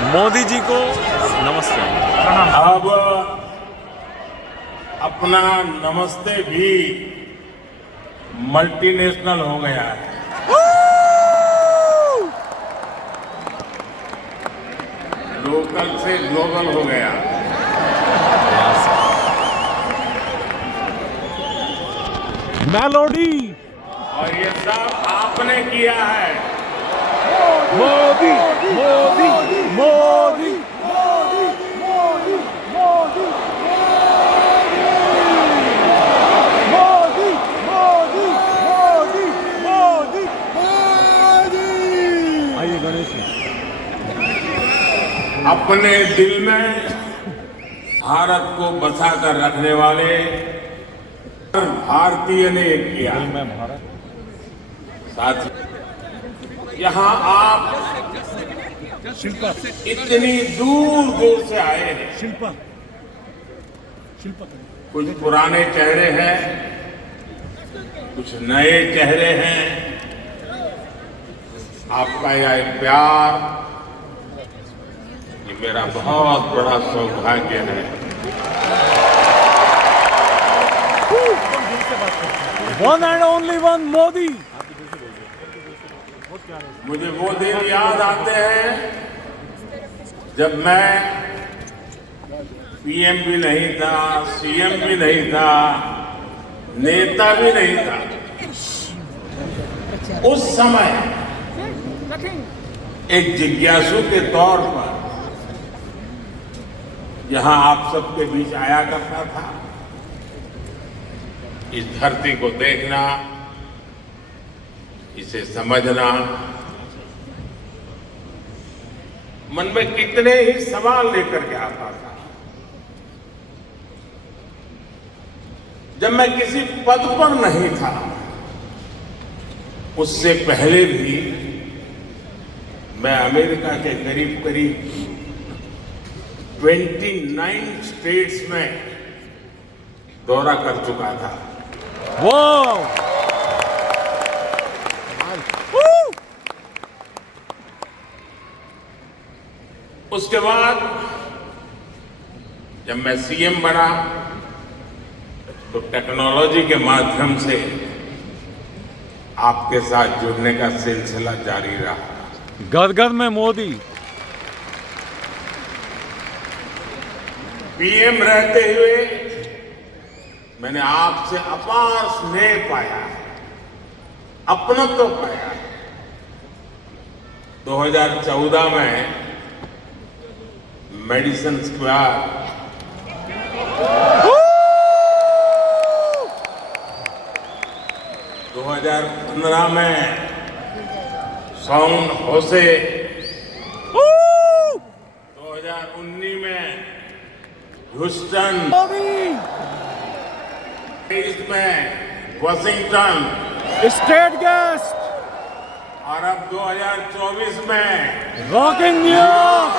मोदी जी को नमस्ते। अब अपना नमस्ते भी मल्टीनेशनल हो गया है। लोकल से ग्लोबल हो गया। मेलोडी और ये सब आपने किया है। मोदी मोदी मोदी मोदी मोदी मोदी मोदी मोदी मोदी मोदी मोदी। आइए गणेश जी। अपने दिल में भारत को बसा कर रखने वाले हर भारतीय ने किया। दिल में भारत। साथ यहाँ आप शिल्पा इतनी दूर दूर से आए हैं। शिल्पा शिल्पा कुछ पुराने चेहरे हैं, कुछ नए चेहरे हैं। आपका यह प्यार ये मेरा बहुत बड़ा सौभाग्य है। One and only one Modi. मुझे वो दिन याद आते हैं जब मैं पीएम भी नहीं था, सीएम भी नहीं था, नेता भी नहीं था। उस समय एक जिज्ञासु के तौर पर यहां आप सबके बीच आया करता था। इस धरती को देखना, इसे समझना, मन में कितने ही सवाल लेकर के आता था। जब मैं किसी पद पर नहीं था, उससे पहले भी मैं अमेरिका के करीब करीब 29 स्टेट्स में दौरा कर चुका था। वाह। उसके बाद जब मैं सीएम बना तो टेक्नोलॉजी के माध्यम से आपके साथ जुड़ने का सिलसिला जारी रहा। गदगद में मोदी। पीएम रहते हुए मैंने आपसे अपार स्नेह पाया, अपनत्व पाया। 2014 में मेडिसन स्क्वायर, 2015 में साउंड होसे, 2019 में ह्यूस्टन, 2023 में वाशिंगटन, स्टेट गेस्ट और अब 2024 में रॉकिंग न्यूयॉर्क।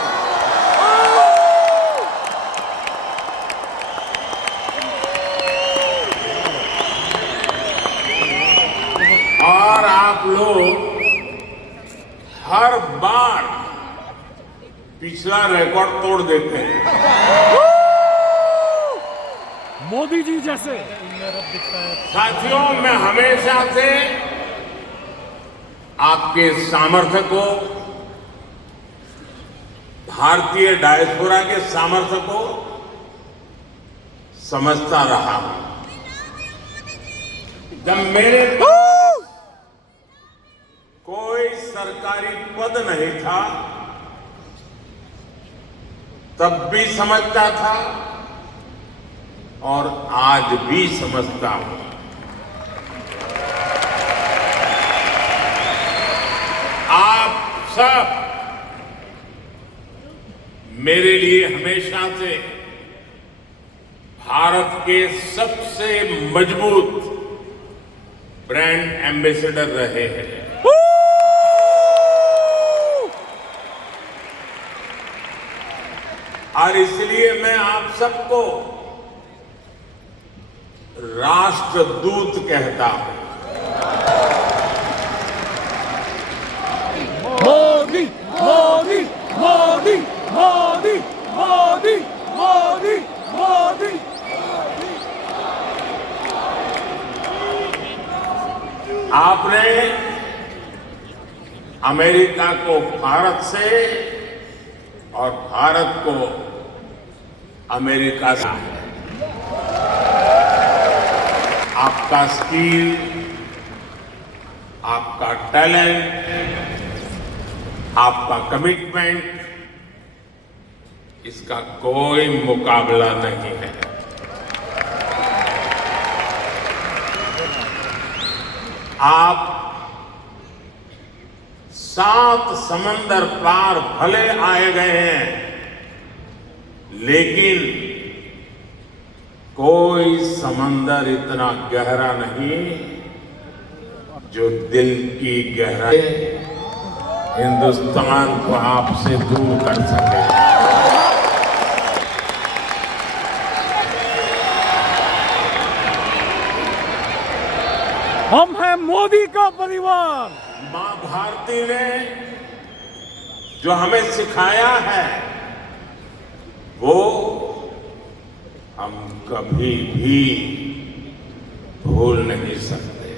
और आप लोग हर बार पिछला रिकॉर्ड तोड़ देते हैं। मोदी जी जैसे। साथियों, मैं हमेशा से आपके सामर्थ्य को, भारतीय डायस्पोरा के सामर्थ्य को समझता रहा हूं। जब मेरे कोई सरकारी पद नहीं था तब भी समझता था और आज भी समझता हूं। आप सब मेरे लिए हमेशा से भारत के सबसे मजबूत ब्रांड एम्बेसडर रहे हैं। और इसलिए मैं आप सबको राष्ट्रदूत कहता हूं। मोदी मोदी मोदी अमेरिका को भारत से और भारत को अमेरिका से है। आपका स्किल, आपका टैलेंट, आपका कमिटमेंट, इसका कोई मुकाबला नहीं है। आप 7 समंदर पार भले आए गए हैं, लेकिन कोई समंदर इतना गहरा नहीं जो दिल की गहराई हिंदुस्तान को आपसे दूर कर सके। हम हैं मोदी का परिवार। मां भारती ने जो हमें सिखाया है वो हम कभी भी भूल नहीं सकते।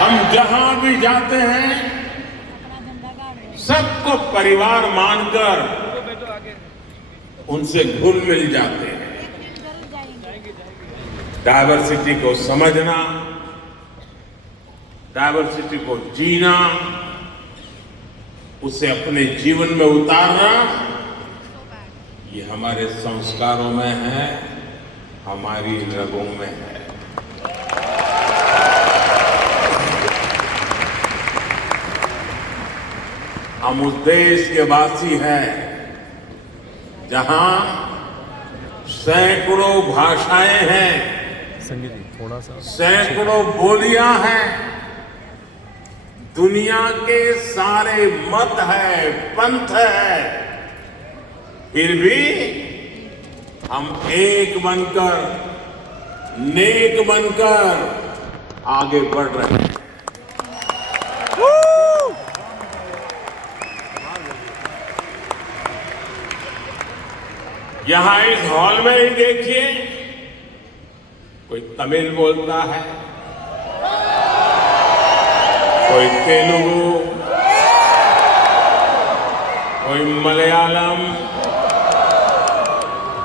हम जहां भी जाते हैं सबको परिवार मानकर उनसे घुल मिल जाते हैं। डायवर्सिटी को समझना, डायवर्सिटी को जीना, उसे अपने जीवन में उतारना, ये हमारे संस्कारों में है, हमारी रगों में है। हम उस देश के वासी हैं जहां सैकड़ों भाषाएं हैं, थोड़ा सा सैकड़ों बोलियां हैं, दुनिया के सारे मत है, पंथ है, फिर भी हम एक बनकर, नेक बनकर आगे बढ़ रहे हैं। यहां इस हॉल में ही देखिए, कोई तमिल बोलता है, कोई तेलुगु, कोई मलयालम,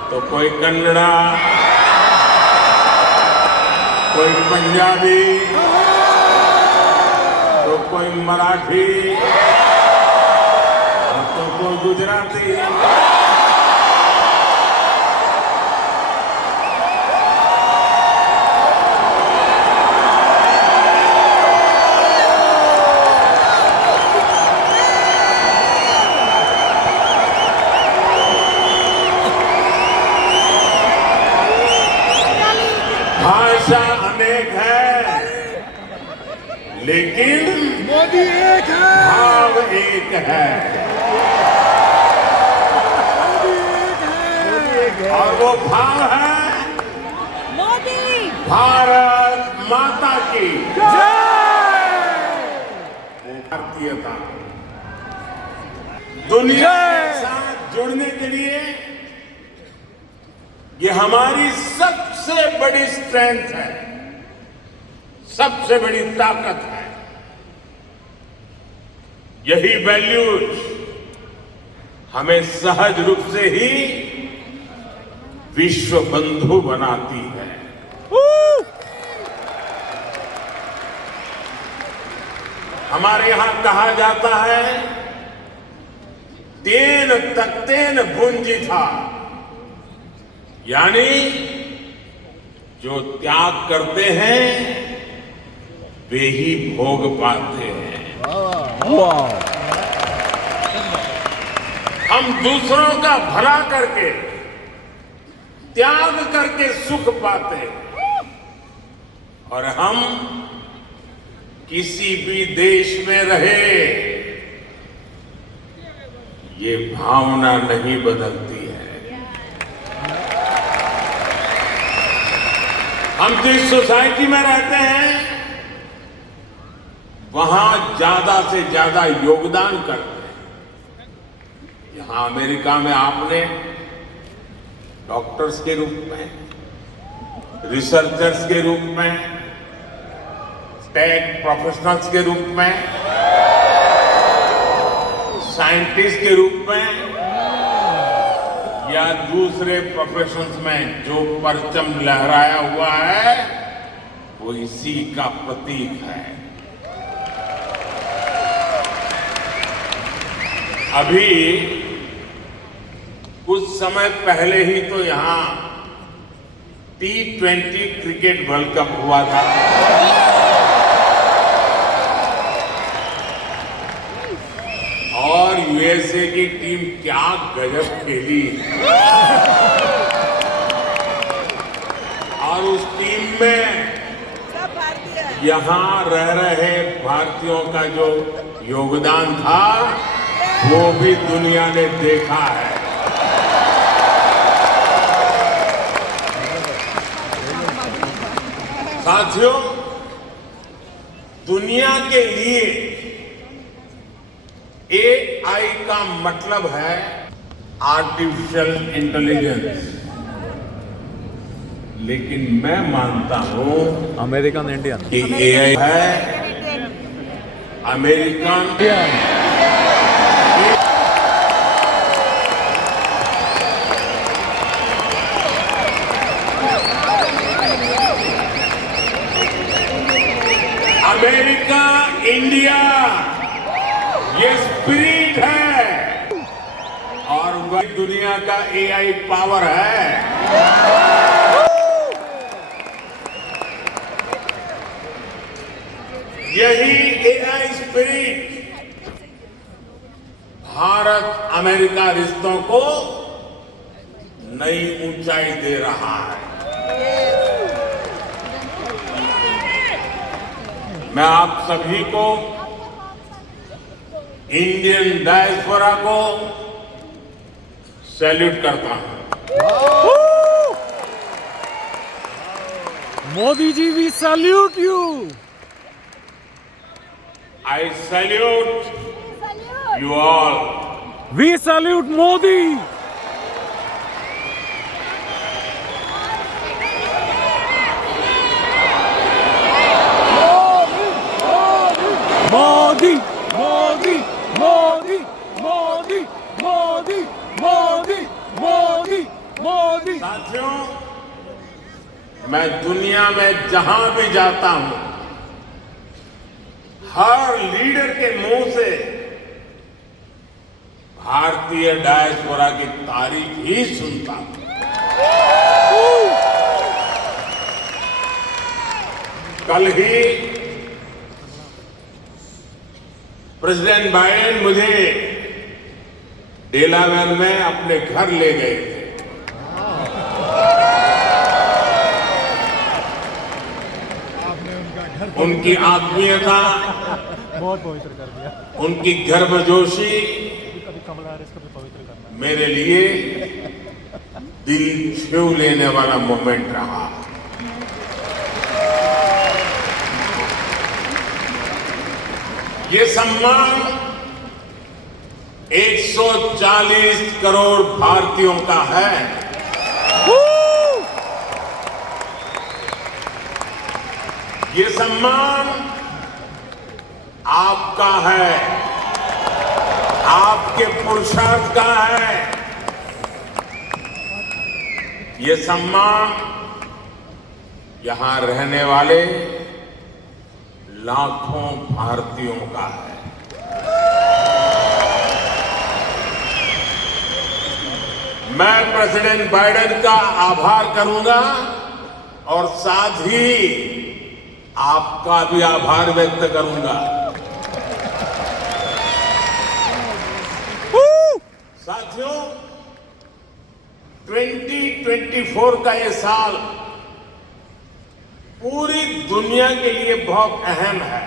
तो कोई कन्नड़ा, कोई पंजाबी, तो कोई मराठी, तो कोई गुजराती। भाषा अनेक है, लेकिन मोदी एक है। भाव एक है, मोदी एक है। और वो भाव है मोदी भारत माता की जय। भारतीयता। दुनिया के साथ जुड़ने के लिए ये हमारी सबसे बड़ी स्ट्रेंथ है, सबसे बड़ी ताकत है। यही वैल्यूज हमें सहज रूप से ही विश्व बंधु बनाती है। हमारे यहां कहा जाता है, तेन तख्तेन भुंजी था, यानी जो त्याग करते हैं वे ही भोग पाते हैं। हम दूसरों का भला करके, त्याग करके सुख पाते हैं, और हम किसी भी देश में रहे ये भावना नहीं बदलती है। हम जिस सोसाइटी में रहते हैं वहां ज्यादा से ज्यादा योगदान करते हैं। यहां अमेरिका में आपने डॉक्टर्स के रूप में, रिसर्चर्स के रूप में, टेक प्रोफेशनल्स के रूप में, साइंटिस्ट के रूप में या दूसरे प्रोफेशंस में जो परचम लहराया हुआ है वो इसी का प्रतीक है। अभी कुछ समय पहले ही तो यहां T20 क्रिकेट वर्ल्ड कप हुआ था। और यूएसए की टीम क्या गजब खेली और उस टीम में यहां रह रहे भारतीयों का जो योगदान था वो भी दुनिया ने देखा है। साथियों, दुनिया के लिए AI का मतलब है आर्टिफिशियल इंटेलिजेंस, लेकिन मैं मानता हूं अमेरिकन इंडियन कि AI है अमेरिकन अमेरिका इंडिया ये स्पिरिट है और वही दुनिया का AI पावर है। यही AI स्पिरिट भारत अमेरिका रिश्तों को नई ऊंचाई दे रहा है। मैं आप सभी को, इंडियन डायस्पोरा को सैल्यूट करता हूं। Modi ji, we salute you. I salute you all. We salute Modi. Modi Modi Modi Modi Modi Modi Modi Modi. साथियों, मैं दुनिया में जहां भी जाता हूं हर लीडर के मुंह से भारतीय डायस्पोरा की तारीफ ही सुनता हूं। कल ही प्रेसिडेंट बाइडेन मुझे डेलावेयर में अपने घर ले गए थे। उनकी आत्मीयता, बहुत पवित्र कर दिया। उनकी गर्मजोशी कभी कमला इसको भी पवित्र करना मेरे लिए दिल छू लेने वाला मोमेंट रहा। ये सम्मान 140 करोड़ भारतीयों का है। ये सम्मान आपका है, आपके पुरुषार्थ का है। ये सम्मान यहां रहने वाले लाखों भारतीयों का है। मैं प्रेसिडेंट बाइडेन का आभार करूंगा और साथ ही आपका भी आभार व्यक्त करूंगा। साथियों, 2024 का ये साल पूरी दुनिया के लिए बहुत अहम है।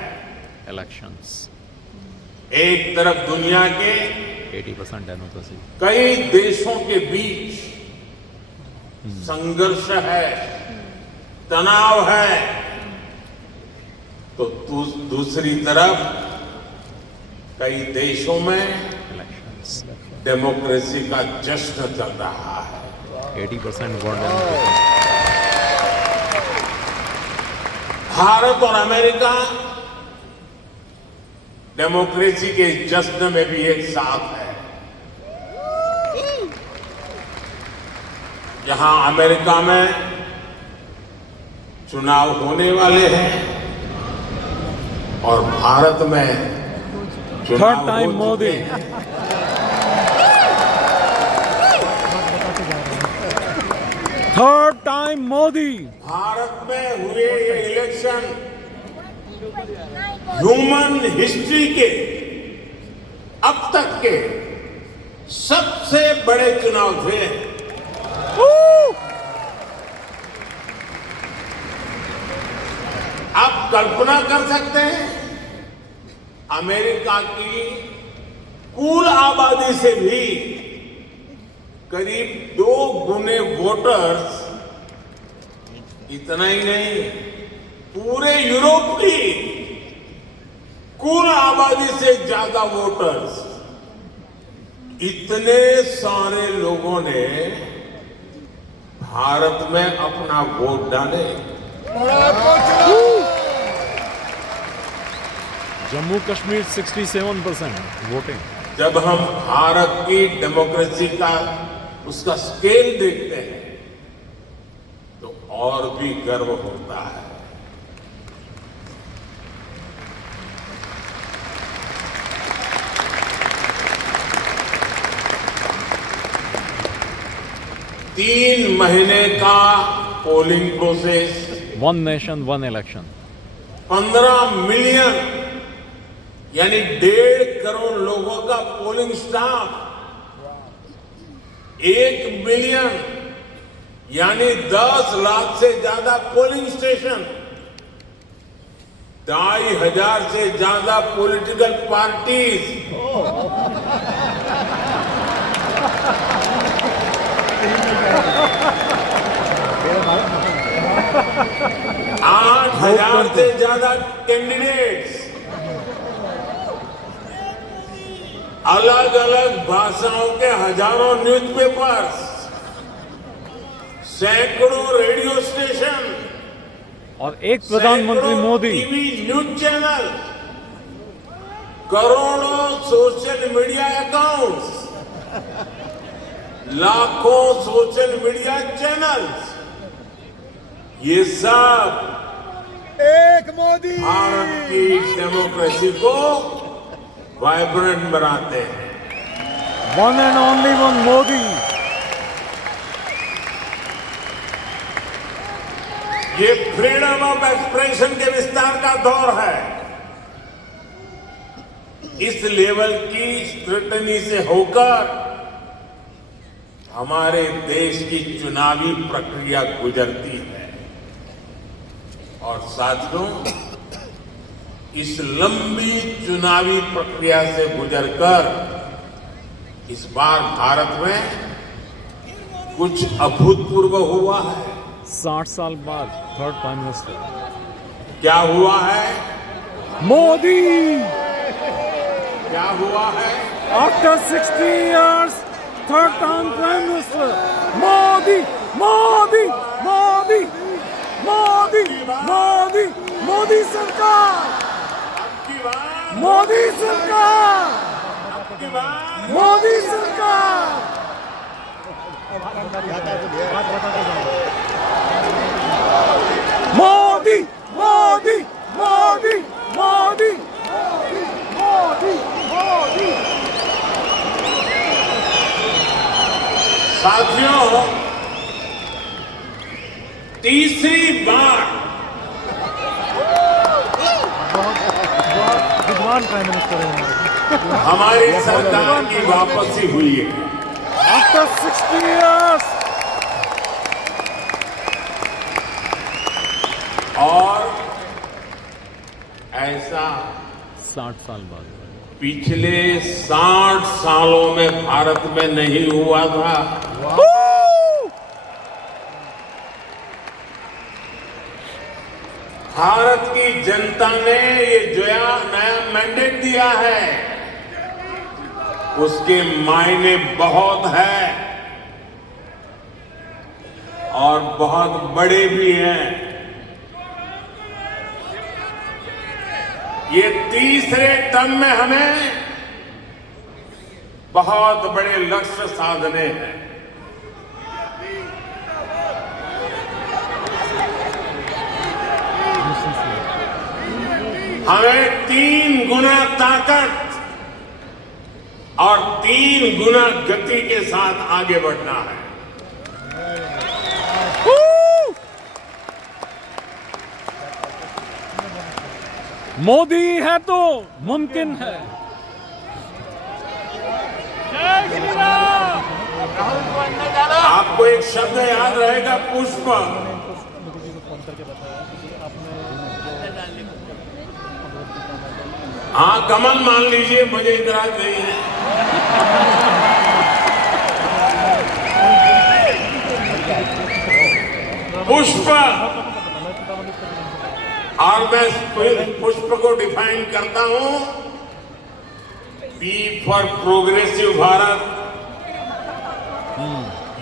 इलेक्शंस एक तरफ दुनिया के 80% डेमोक्रेसी, कई देशों के बीच संघर्ष है, तनाव है, तो दूसरी तरफ कई देशों में इलेक्शंस डेमोक्रेसी का जश्न चल रहा है। 80% वोट डेमोक्रेसी। भारत और अमेरिका डेमोक्रेसी के जश्न में भी एक साथ है। जहां अमेरिका में चुनाव होने वाले हैं और भारत में चुनाव Third time हो चुके मोदी। हैं। Third time Modi. भारत में हुए ये इलेक्शन ह्यूमन हिस्ट्री के अब तक के सबसे बड़े चुनाव थे। आप कल्पना कर सकते हैं अमेरिका की कुल आबादी से भी करीब 2 गुने वोटर्स, इतना ही नहीं पूरे यूरोप की कुल आबादी से ज्यादा वोटर्स, इतने सारे लोगों ने भारत में अपना वोट डाले। जम्मू कश्मीर 67% वोटिंग। जब हम भारत की डेमोक्रेसी का उसका स्केल देखते हैं तो और भी गर्व होता है। तीन महीने का polling process, 1 nation 1 election. 15 million यानी 1.5 करोड़ लोगों का पोलिंग स्टाफ, 1 मिलियन यानी 10 लाख से ज्यादा पोलिंग स्टेशन, 2,500 से ज्यादा पॉलिटिकल पार्टीज, 8,000 से ज्यादा कैंडिडेट्स, अलग अलग भाषाओं के हजारों न्यूज़पेपर्स, सैकड़ों रेडियो स्टेशन और एक प्रधानमंत्री सैकड़ों मोदी। टीवी न्यूज चैनल, करोड़ों सोशल मीडिया अकाउंट्स, लाखों सोशल मीडिया चैनल्स, ये सब एक मोदी। भारत की डेमोक्रेसी को वाइब्रेंट बनाते हैं। 1 and only 1 मोदी। ये फ्रीडम ऑफ एक्सप्रेशन के विस्तार का दौर है। इस लेवल की स्क्रूटनी से होकर हमारे देश की चुनावी प्रक्रिया गुजरती है और साथियों, इस लंबी चुनावी प्रक्रिया से गुजरकर इस बार भारत में कुछ अभूतपूर्व हुआ है। 60 साल बाद थर्ड प्राइम मिनिस्टर क्या हुआ है? मोदी। क्या हुआ है? After 60 years third time prime minister Modi. Modi Modi Modi Modi Modi सरकार। की बार, मोदी सरकार। की बार मोदी सरकार। मोदी मोदी मोदी मोदी मोदी मोदी। साथियों, तीसरी बार विद्वान प्राइम मिनिस्टर है हमारी सरकार की वापसी हुई है। आफ्टर 60 years और ऐसा 60 साल बाद पिछले 60 सालों में भारत में नहीं हुआ था। भारत की जनता ने ये जो नया मैंडेट दिया है उसके मायने बहुत है और बहुत बड़े भी हैं। ये तीसरे टर्म में हमें बहुत बड़े लक्ष्य साधने हैं। हमें 3 गुना ताकत और 3 गुना गति के साथ आगे बढ़ना है। मोदी है तो मुमकिन है। आपको एक शब्द याद रहेगा, पुष्प। हाँ, कमल मान लीजिए, मुझे इतराज नहीं है। पुष्प, और मैं पुष्प को डिफाइन करता हूं, P for progressive Bharat,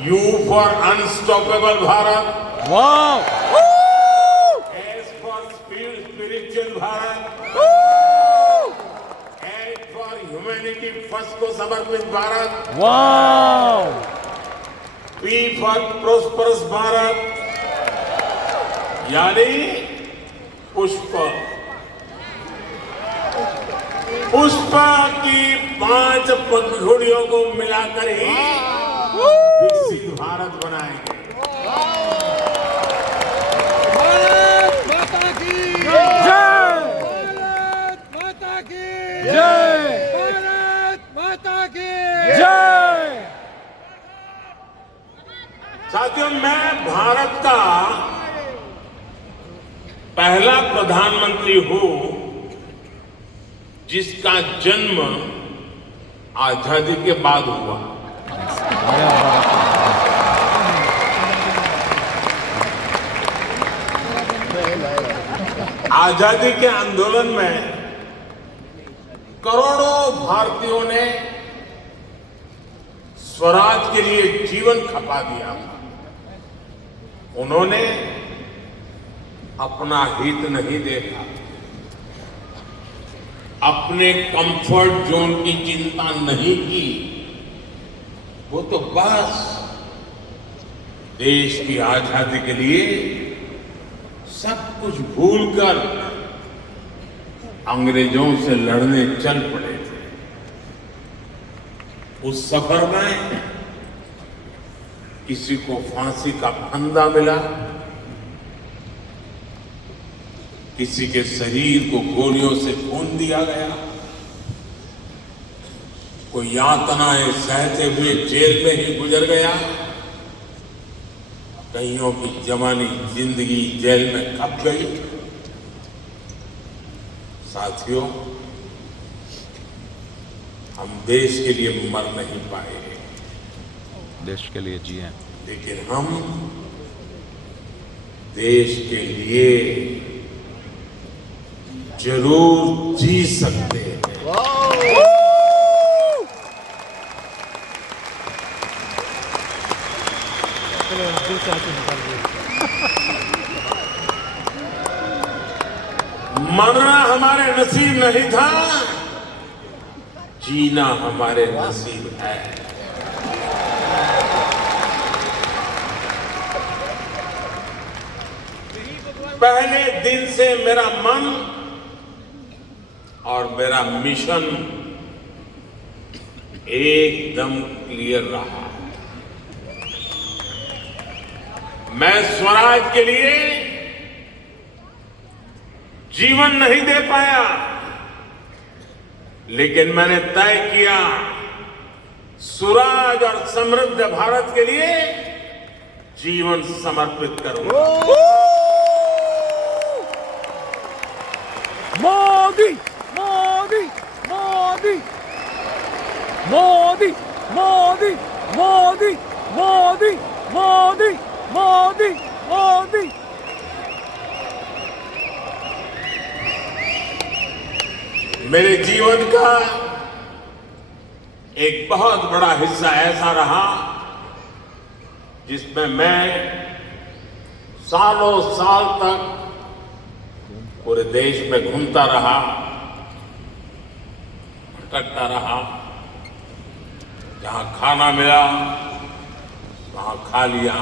U for unstoppable Bharat, वाह, S for spiritual Bharat, H for humanity first को समर्पित भारत, वाह, P फॉर प्रोस्परस भारत, यानी पुष्प। पुष्प की 5 पंखुड़ियों को मिलाकर ही विकसित भारत बनाएंगे। भारत माता की जय, भारत माता की जय, भारत माता की जय। साथियों, मैं भारत का पहला प्रधानमंत्री हूं जिसका जन्म आजादी के बाद हुआ। आजादी के आंदोलन में करोड़ों भारतीयों ने स्वराज के लिए जीवन खपा दिया। उन्होंने अपना हित नहीं देखा, अपने कंफर्ट जोन की चिंता नहीं की। वो तो बस देश की आजादी के लिए सब कुछ भूलकर अंग्रेजों से लड़ने चल पड़े थे। उस सफर में किसी को फांसी का फंदा मिला, किसी के शरीर को गोलियों से भून दिया गया, कोई यातनाएं सहते हुए जेल में ही गुजर गया, कईयों की जवानी जिंदगी जेल में खप गई। साथियों, हम देश के लिए मर नहीं पाए, देश के लिए जिए, लेकिन हम देश के लिए जरूर जी सकते हैं। मरना हमारे नसीब नहीं था, जीना हमारे नसीब है। पहले दिन से मेरा मन और मेरा मिशन एकदम क्लियर रहा। मैं स्वराज के लिए जीवन नहीं दे पाया, लेकिन मैंने तय किया सुराज और समृद्ध भारत के लिए जीवन समर्पित करूंगा। मोदी, मोदी, मोदी, मोदी, मोदी, मोदी, मोदी, मोदी, मोदी, मोदी। मेरे जीवन का एक बहुत बड़ा हिस्सा ऐसा रहा जिसमें मैं सालों साल तक पूरे देश में घूमता रहा, भटकता रहा। जहां खाना मिला वहां खा लिया,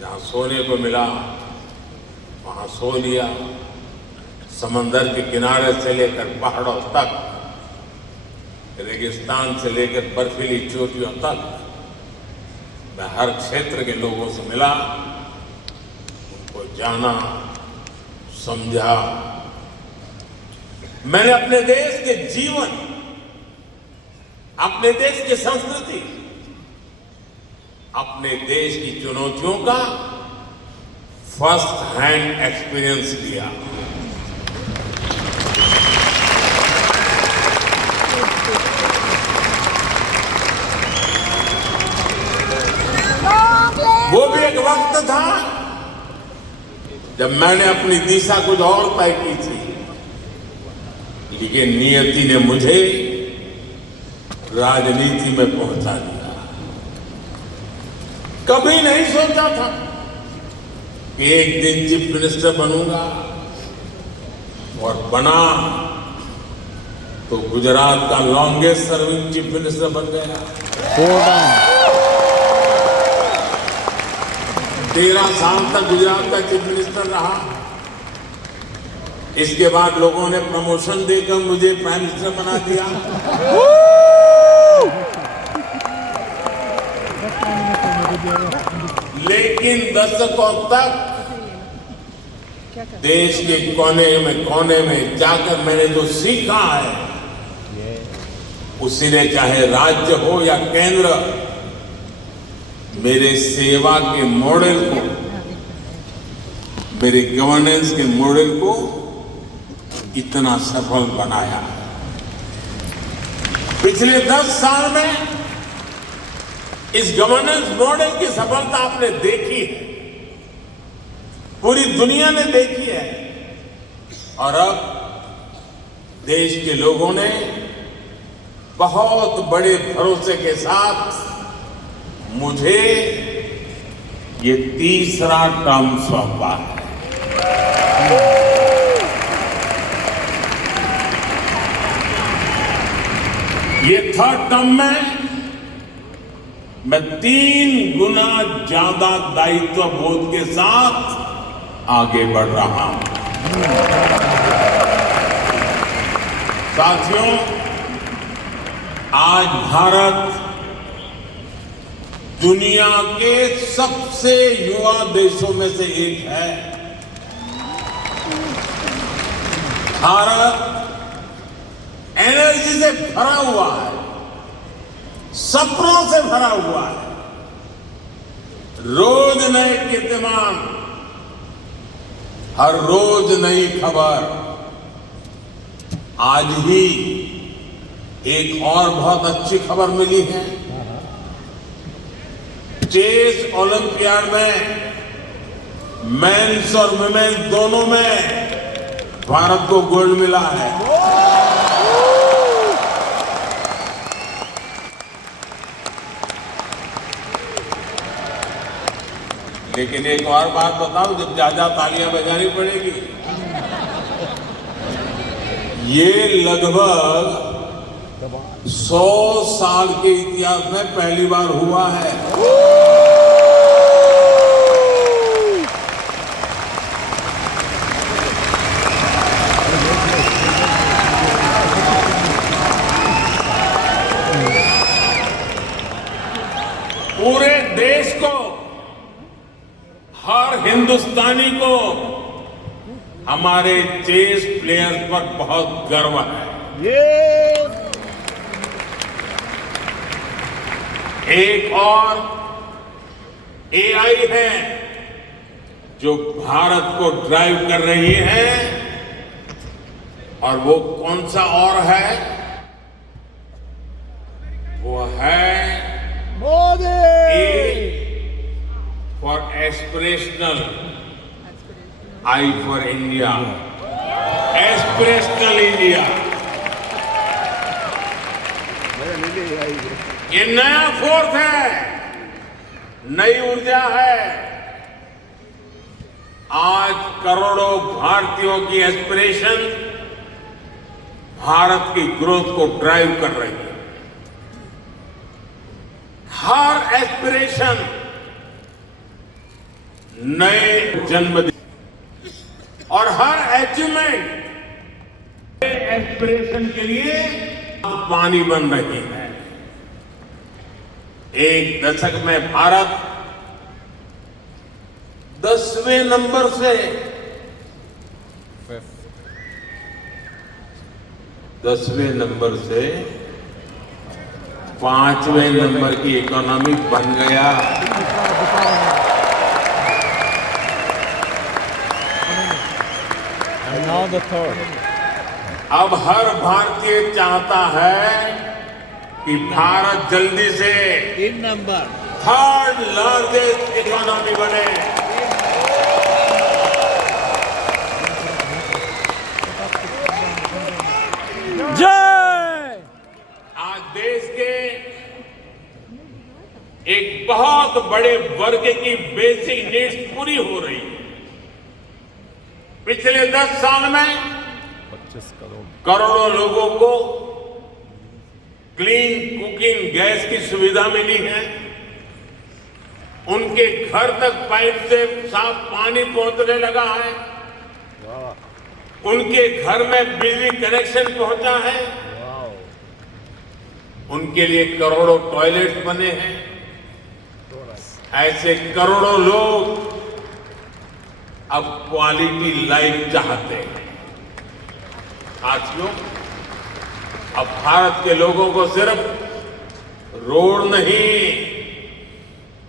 जहां सोने को मिला वहां सो लिया। समंदर के किनारे से लेकर पहाड़ों तक, रेगिस्तान से लेकर बर्फीली चोटियों तक मैं हर क्षेत्र के लोगों से मिला, उनको जाना, समझा। मैंने अपने देश के जीवन, अपने देश की संस्कृति, अपने देश की चुनौतियों का फर्स्ट हैंड एक्सपीरियंस लिया। वो भी एक वक्त था जब मैंने अपनी दिशा कुछ और तय की थी, लेकिन नियति ने मुझे राजनीति में पहुंचा दिया। कभी नहीं सोचा था कि एक दिन चीफ मिनिस्टर बनूंगा, और बना तो गुजरात का लॉन्गेस्ट सर्विंग चीफ मिनिस्टर बन गया। 13 साल तक गुजरात का चीफ मिनिस्टर रहा। इसके बाद लोगों ने प्रमोशन देकर मुझे प्राइम मिनिस्टर बना दिया। लेकिन दशकों तक देश के कोने में जाकर मैंने जो सीखा है, उसी ने चाहे राज्य हो या केंद्र, मेरे सेवा के मॉडल को, मेरे गवर्नेंस के मॉडल को इतना सफल बनाया। पिछले 10 साल में इस गवर्नेंस मॉडल की सफलता आपने देखी है, पूरी दुनिया ने देखी है, और अब देश के लोगों ने बहुत बड़े भरोसे के साथ मुझे ये तीसरा टर्म सौंपा है। ये थर्ड टर्म में मैं 3 गुना ज्यादा दायित्व बोध के साथ आगे बढ़ रहा हूं। साथियों, आज भारत दुनिया के सबसे युवा देशों में से एक है। भारत एनर्जी से भरा हुआ है, सपनों से भरा हुआ है। रोज नए कीर्तिमान, हर रोज नई खबर। आज ही एक और बहुत अच्छी खबर मिली है। चेस ओलंपियाड में मेंस और वुमेन्स दोनों में भारत को गोल्ड मिला है। लेकिन एक और बात बताऊं, जब ज्यादा तालियां बजानी पड़ेगी। ये लगभग 100 साल के इतिहास में पहली बार हुआ है। पूरे देश को, हर हिंदुस्तानी को हमारे चेस प्लेयर्स पर बहुत गर्व है। एक और एआई है जो भारत को ड्राइव कर रही है, और वो कौन सा और है? वो है Modi. A for aspirational, I for India, aspirational India. ये नया फोर्स है, नई ऊर्जा है। आज करोड़ों भारतीयों की एस्पिरेशन भारत की ग्रोथ को ड्राइव कर रही है। हर एस्पिरेशन नए जन्मदिन और हर अचीवमेंट एस्पिरेशन के लिए पानी बन रही है। एक दशक में भारत 10वें नंबर से 5वें नंबर की इकोनॉमी बन गया। And now the third. अब हर भारतीय चाहता है कि भारत जल्दी से तीन नंबर। थर्ड लार्जेस्ट इकोनॉमी बने। जय। आज देश के एक बहुत बड़े वर्ग की बेसिक नीड्स पूरी हो रही है। पिछले 10 साल में 25 करोड़ करोड़ों लोगों को क्लीन कुकिंग गैस की सुविधा मिली है। उनके घर तक पाइप से साफ पानी पहुंचने लगा है। उनके घर में बिजली कनेक्शन पहुंचा है। उनके लिए करोड़ों टॉयलेट बने हैं। ऐसे करोड़ों लोग अब क्वालिटी लाइफ चाहते हैं। साथियों, अब भारत के लोगों को सिर्फ रोड नहीं,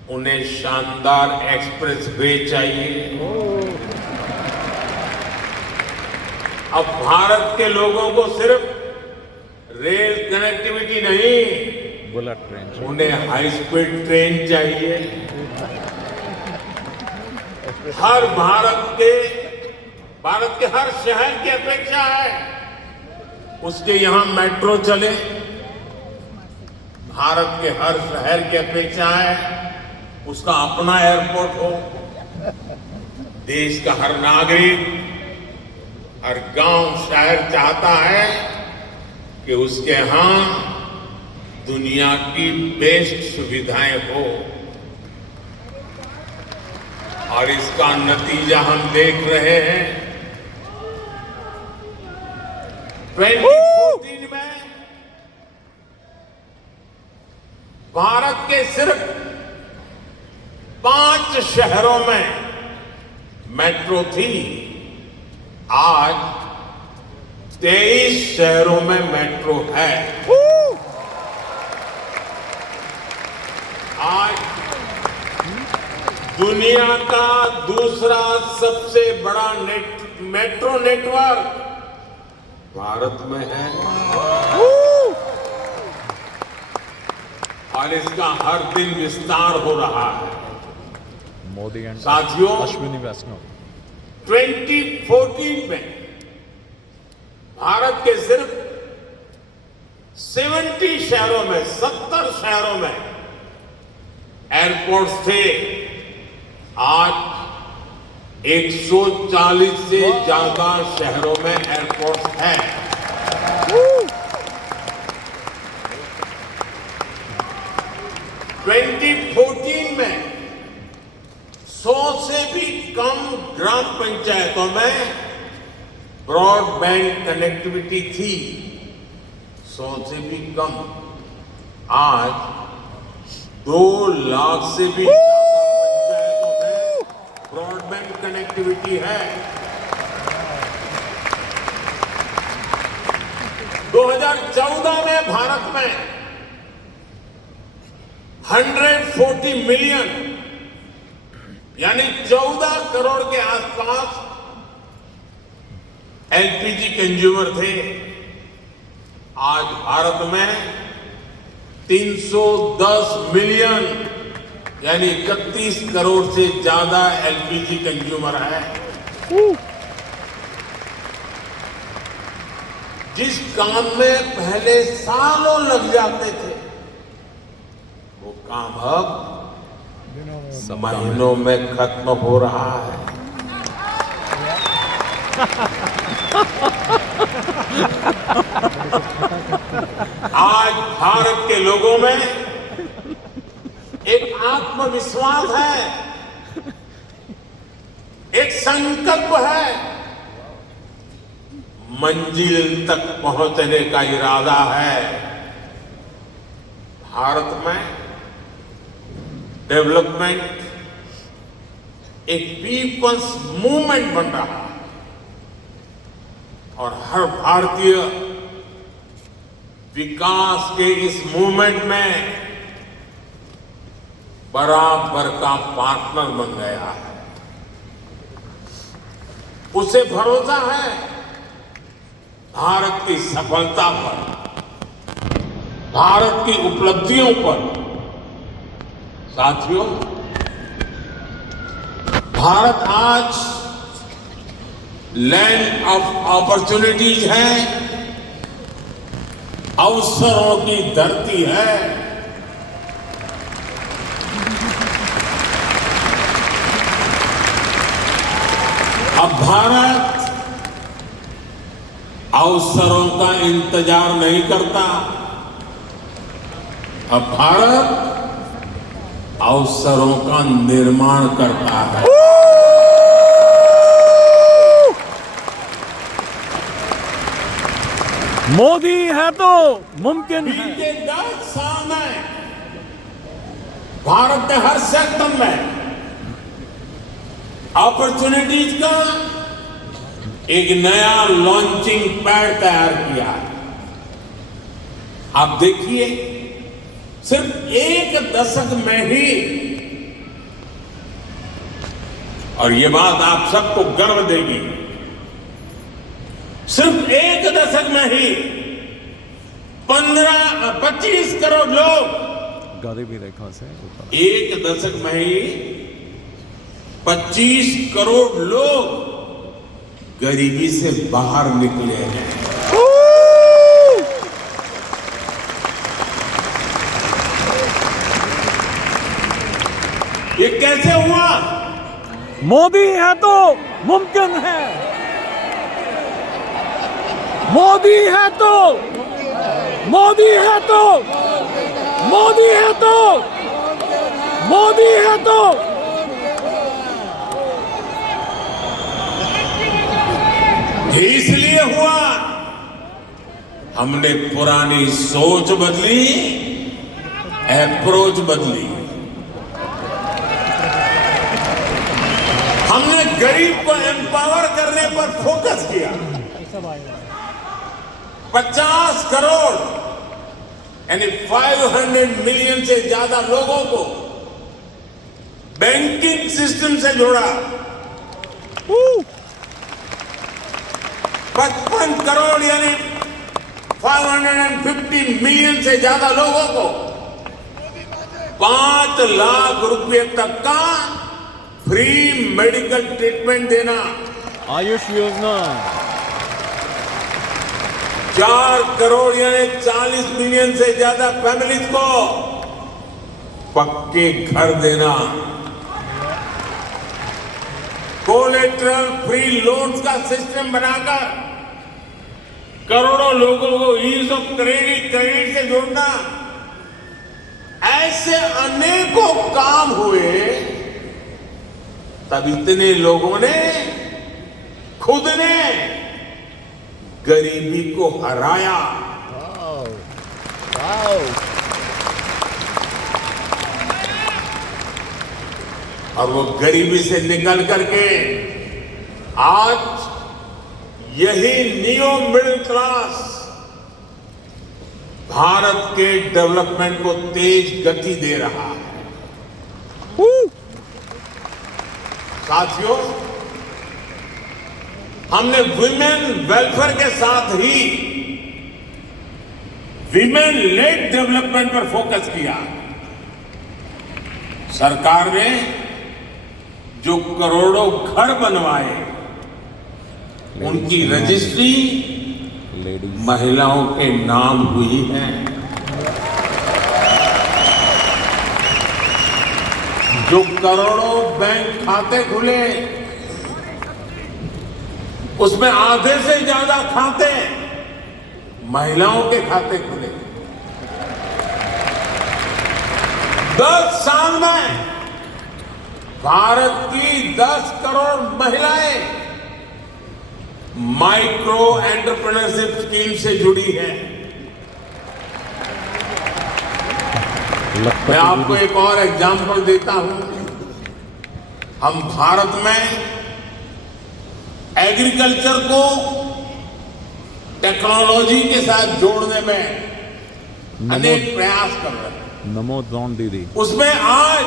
उन्हें शानदार एक्सप्रेस वे चाहिए। अब भारत के लोगों को सिर्फ रेल कनेक्टिविटी नहीं, बुलेट ट्रेन उन्हें हाई स्पीड ट्रेन चाहिए। हर भारत के हर शहर की अपेक्षा है उसके यहां मेट्रो चले। भारत के हर शहर की अपेक्षा है उसका अपना एयरपोर्ट हो। देश का हर नागरिक, हर गांव शहर चाहता है कि उसके यहां दुनिया की बेस्ट सुविधाएं हो। और इसका नतीजा हम देख रहे हैं। 2014 में भारत के सिर्फ 5 शहरों में मेट्रो थी। आज 23 शहरों में मेट्रो है। आज दुनिया का दूसरा सबसे बड़ा मेट्रो नेटवर्क भारत में है। और इसका हर दिन विस्तार हो रहा है। मोदी एंड साथियों, अश्विनी वैष्णव 2014 में भारत के सिर्फ 70 शहरों में 70 शहरों में एयरपोर्ट्स थे। आज 140 से ज्यादा शहरों में एयरपोर्ट्स हैं। 2014 में 100 से भी कम ग्राम पंचायतों में ब्रॉडबैंड कनेक्टिविटी थी। 100 से भी कम। आज 2 लाख से भी ब्रॉडबैंड कनेक्टिविटी है। 2014 में भारत में 140 मिलियन यानी 14 करोड़ के आसपास एलपीजी कंज्यूमर थे। आज भारत में 310 मिलियन यानी 31 करोड़ से ज्यादा एलपीजी कंज्यूमर है। जिस काम में पहले सालों लग जाते थे, वो काम अब महीनों में खत्म हो रहा है। आज भारत के लोगों में एक आत्मविश्वास है, एक संकल्प है, मंजिल तक पहुंचने का इरादा है। भारत में डेवलपमेंट एक पीपल्स मूवमेंट बन रहा है और हर भारतीय विकास के इस मूवमेंट में बराबर का पार्टनर बन गया है। उसे भरोसा है भारत की सफलता पर, भारत की उपलब्धियों पर। साथियों, भारत आज लैंड ऑफ अपॉर्चुनिटीज है, अवसरों की धरती है। अब भारत अवसरों का इंतजार नहीं करता, अब भारत अवसरों का निर्माण करता है। मोदी है तो मुमकिन है। बीते 10 साल में भारत ने हर सेक्टर में अपॉर्चुनिटीज का एक नया लॉन्चिंग पैड तैयार किया है। आप देखिए, सिर्फ एक दशक में ही, और ये बात आप सबको गर्व देगी, सिर्फ एक दशक में ही 25 करोड़ लोग, गरीबी रेखा से ऊपर। एक दशक में ही 25 करोड़ लोग गरीबी से बाहर निकले हैं। ये कैसे हुआ? मोदी है तो मुमकिन है। मोदी है तो, मोदी है तो, मोदी है तो, मोदी है तो। ये इसलिए हुआ, हमने पुरानी सोच बदली, अप्रोच बदली। हमने गरीब को एम्पावर करने पर फोकस किया। 50 करोड़ यानी 500 मिलियन से ज्यादा लोगों को बैंकिंग सिस्टम से जोड़ा। 55 करोड़ यानी 550 मिलियन से ज्यादा लोगों को 5 लाख रुपए तक का फ्री मेडिकल ट्रीटमेंट देना। आयुष योजना। 4 करोड़ यानी 40 मिलियन से ज्यादा फैमिलीज को पक्के घर देना। कोलेटरल फ्री लोन्स का सिस्टम बनाकर करोड़ों लोगों को ईज ऑफ क्रेडिट से जोड़ना। ऐसे अनेकों काम हुए, तब इतने लोगों ने खुद ने गरीबी को हराया। और वो गरीबी से निकल करके आज यही नियो मिडिल क्लास भारत के डेवलपमेंट को तेज गति दे रहा है। साथियों, हमने विमेन वेलफेयर के साथ ही विमेन लेड डेवलपमेंट पर फोकस किया। सरकार ने जो करोड़ों घर बनवाए, उनकी रजिस्ट्री महिलाओं के नाम हुई है। जो करोड़ों बैंक खाते खुले, उसमें आधे से ज्यादा खाते महिलाओं के खाते खुले। 10 साल में भारत की 10 करोड़ महिलाएं माइक्रो एंटरप्रेन्योरशिप स्कीम से जुड़ी है। मैं आपको एक और एग्जांपल देता हूं। हम भारत में एग्रीकल्चर को टेक्नोलॉजी के साथ जोड़ने में अनेक प्रयास कर रहे हैं। नमो ड्रोन दीदी। उसमें आज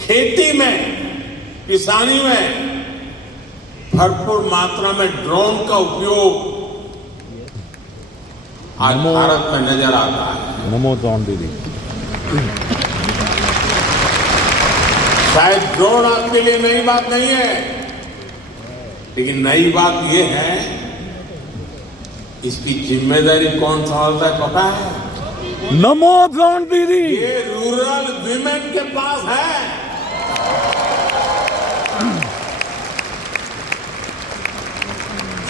खेती में, किसानी में भरपूर मात्रा में ड्रोन का उपयोग आज भारत में नजर आता है। नमो ड्रोन दीदी। शायद ड्रोन आपके लिए नई बात नहीं है, लेकिन नई बात यह है इसकी जिम्मेदारी कौन संभालता है पता है? नमो ड्रोन दीदी। ये रूरल विमेन के पास है।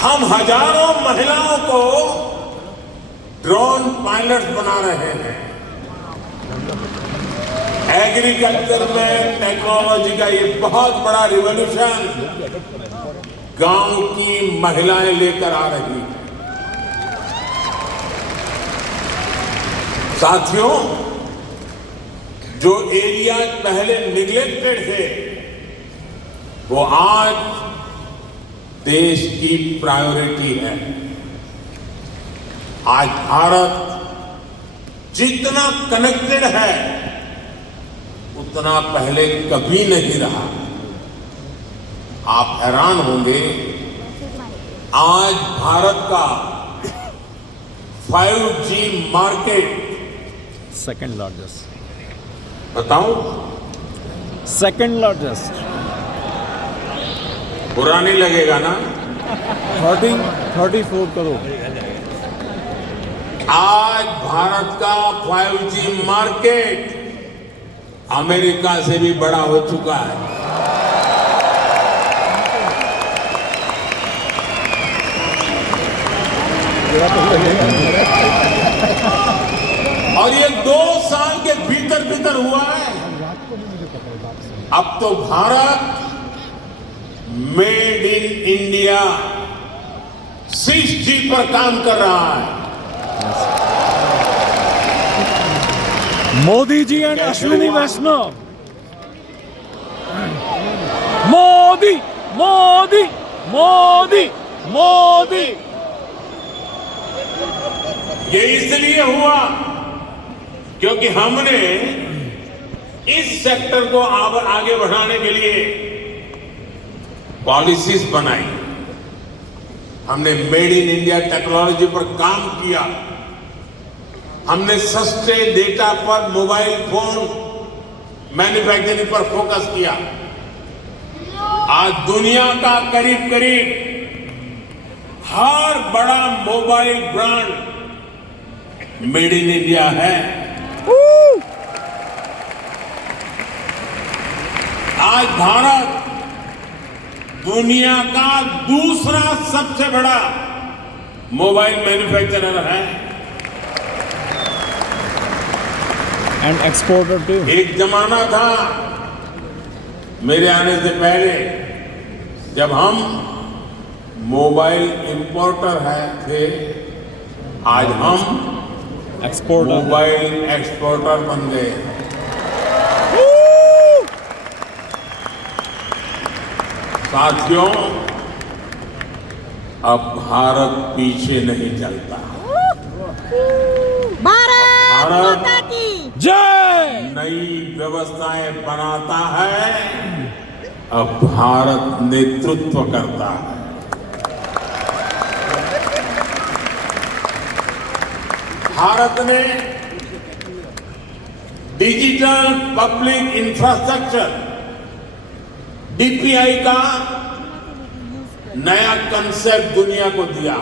हम हजारों महिलाओं को ड्रोन पायलट बना रहे हैं। एग्रीकल्चर में टेक्नोलॉजी का ये बहुत बड़ा रिवॉल्यूशन गांव की महिलाएं लेकर आ रही हैं। साथियों, जो एरिया पहले निग्लेक्टेड थे वो आज देश की प्रायोरिटी है। आज भारत जितना कनेक्टेड है उतना पहले कभी नहीं रहा। आप हैरान होंगे, आज भारत का 5G मार्केट सेकंड लार्जेस्ट। बताऊं? Second largest. बुरा नहीं लगेगा ना? 34 करोड़। आज भारत का 5G मार्केट अमेरिका से भी बड़ा हो चुका है। और ये 2 साल के भीतर भीतर हुआ है। अब तो Bharat made in India 6G पर काम कर रहा है। मोदी जी एंड अश्विनी वैष्णव। मोदी मोदी मोदी मोदी। ये इसलिए हुआ क्योंकि हमने इस सेक्टर को आगे बढ़ाने के लिए पॉलिसीज बनाई। हमने मेड इन इंडिया टेक्नोलॉजी पर काम किया। हमने सस्ते डेटा पर मोबाइल फोन मैन्युफैक्चरिंग पर फोकस किया। आज दुनिया का करीब करीब हर बड़ा mobile brand made in India है। आज भारत दुनिया का दूसरा सबसे बड़ा मोबाइल मैन्युफैक्चरर है एंड एक्सपोर्टर टू। एक जमाना था मेरे आने से पहले जब हम मोबाइल इंपोर्टर थे, आज हम एक्सपोर्टर, मोबाइल एक्सपोर्टर बन गए। साथियों, अब भारत पीछे नहीं चलता। भारत माता की जय। नई व्यवस्थाएं बनाता है, अब भारत नेतृत्व करता है। भारत ने डिजिटल पब्लिक इंफ्रास्ट्रक्चर डीपीआई का नया कंसेप्ट दुनिया को दिया।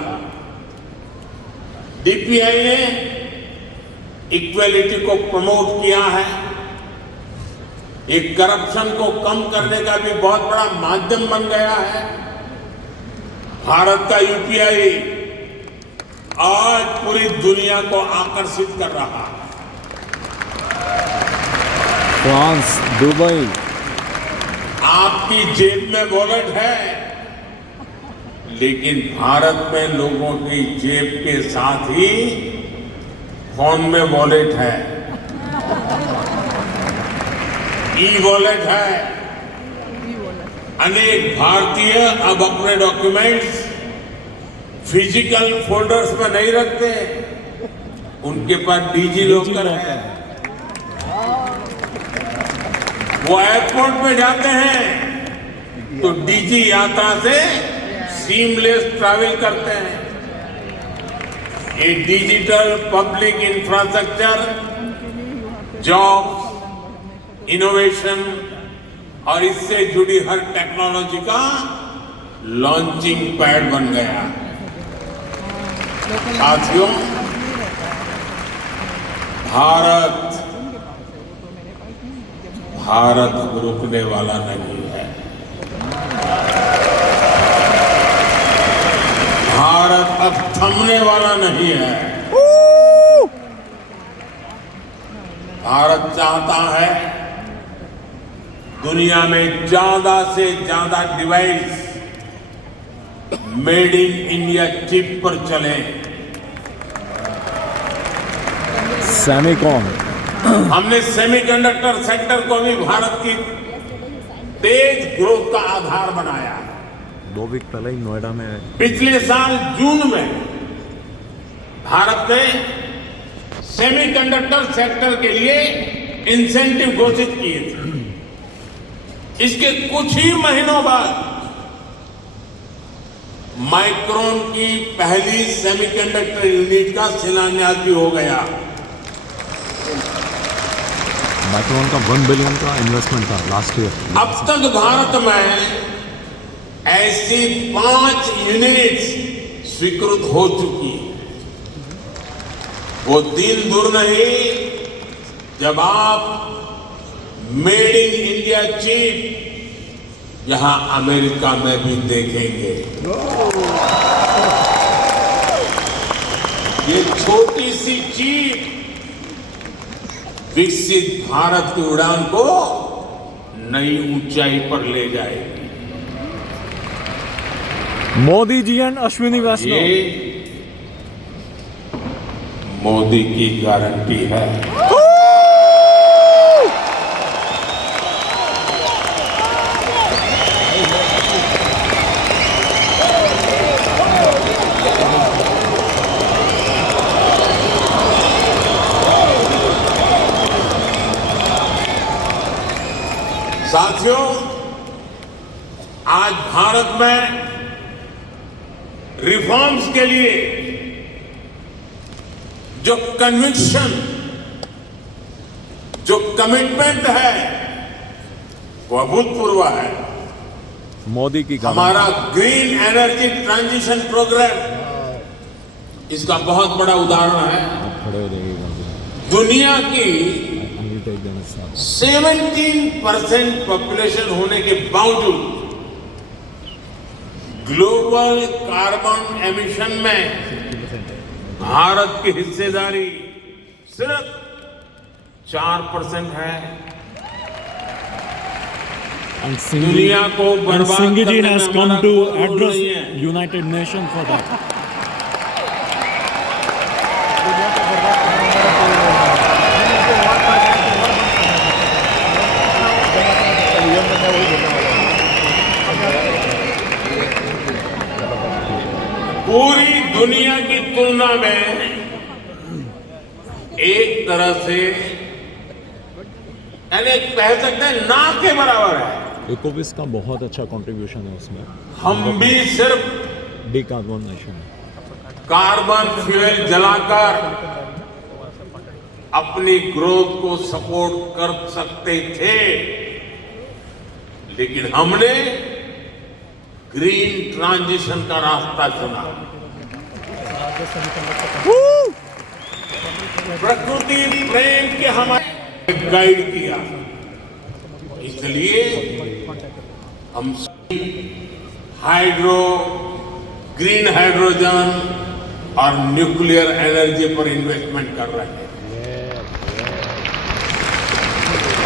डीपीआई ने इक्वेलिटी को प्रमोट किया है। एक करप्शन को कम करने का भी बहुत बड़ा माध्यम बन गया है। भारत का यूपीआई आज पूरी दुनिया को आकर्षित कर रहा है। फ्रांस, दुबई, आपकी जेब में वॉलेट है, लेकिन भारत में लोगों की जेब के साथ ही फोन में वॉलेट है, ई वॉलेट है। अनेक भारतीय अब अपने डॉक्यूमेंट्स फिजिकल फोल्डर्स में नहीं रखते, उनके पास डिजी लॉकर है। वो एयरपोर्ट में जाते हैं तो डिजी यात्रा से सीमलेस ट्रैवल करते हैं। ये digital public infrastructure jobs, innovation और इससे जुड़ी हर टेक्नोलॉजी का लॉन्चिंग पैड बन गया। साथियों, भारत रुकने वाला नहीं है। भारत अब थमने वाला नहीं है। भारत चाहता है दुनिया में ज्यादा से ज्यादा device made in India chip पर चले। सेमीकॉन, हमने सेमीकंडक्टर सेक्टर को भी भारत की तेज ग्रोथ का आधार बनाया। 2 वीक पहले ही नोएडा में पिछले साल जून में भारत ने सेमीकंडक्टर सेक्टर के लिए इंसेंटिव घोषित किए थे। इसके कुछ ही महीनों बाद माइक्रोन की पहली सेमीकंडक्टर यूनिट का शिलान्यास भी हो गया। माइक्रोन का 1 बिलियन का इन्वेस्टमेंट था लास्ट ईयर। अब तक भारत में ऐसी 5 यूनिट्स स्वीकृत हो चुकी है। वो दिन दूर नहीं जब आप मेड इन इंडिया चिप यहां अमेरिका में भी देखेंगे। ये छोटी सी चिप विकसित भारत की उड़ान को नई ऊंचाई पर ले जाएगी। मोदी जी एंड अश्विनी ये वैष्णव, मोदी की गारंटी है। साथियों, आज भारत में रिफॉर्म्स के लिए जो कन्विक्शन, जो कमिटमेंट है वो अभूतपूर्व है। मोदी की हमारा ग्रीन एनर्जी ट्रांजिशन प्रोग्राम इसका बहुत बड़ा उदाहरण है। खड़े हो जाइएगा। दुनिया की 17% पॉपुलेशन होने के बावजूद ग्लोबल कार्बन एमिशन में भारत की हिस्सेदारी सिर्फ 4% है। दुनिया को बर्बाद Singh ji करने has में come हमारा to कोई रोल address नहीं है। United Nations for that. पूरी दुनिया की तुलना में एक तरह से यानी कह सकते हैं ना के बराबर है। इकोविस का बहुत अच्छा कंट्रीब्यूशन है उसमें। हम भी सिर्फ डिकार्बोनेशन, कार्बन फ्यूल जलाकर अपनी ग्रोथ को सपोर्ट कर सकते थे, लेकिन हमने ग्रीन ट्रांजिशन का रास्ता चुना। प्रकृति प्रेम के हमारे गाइड किया। इसलिए हम हाइड्रो, ग्रीन हाइड्रोजन और न्यूक्लियर एनर्जी पर इन्वेस्टमेंट कर रहे हैं।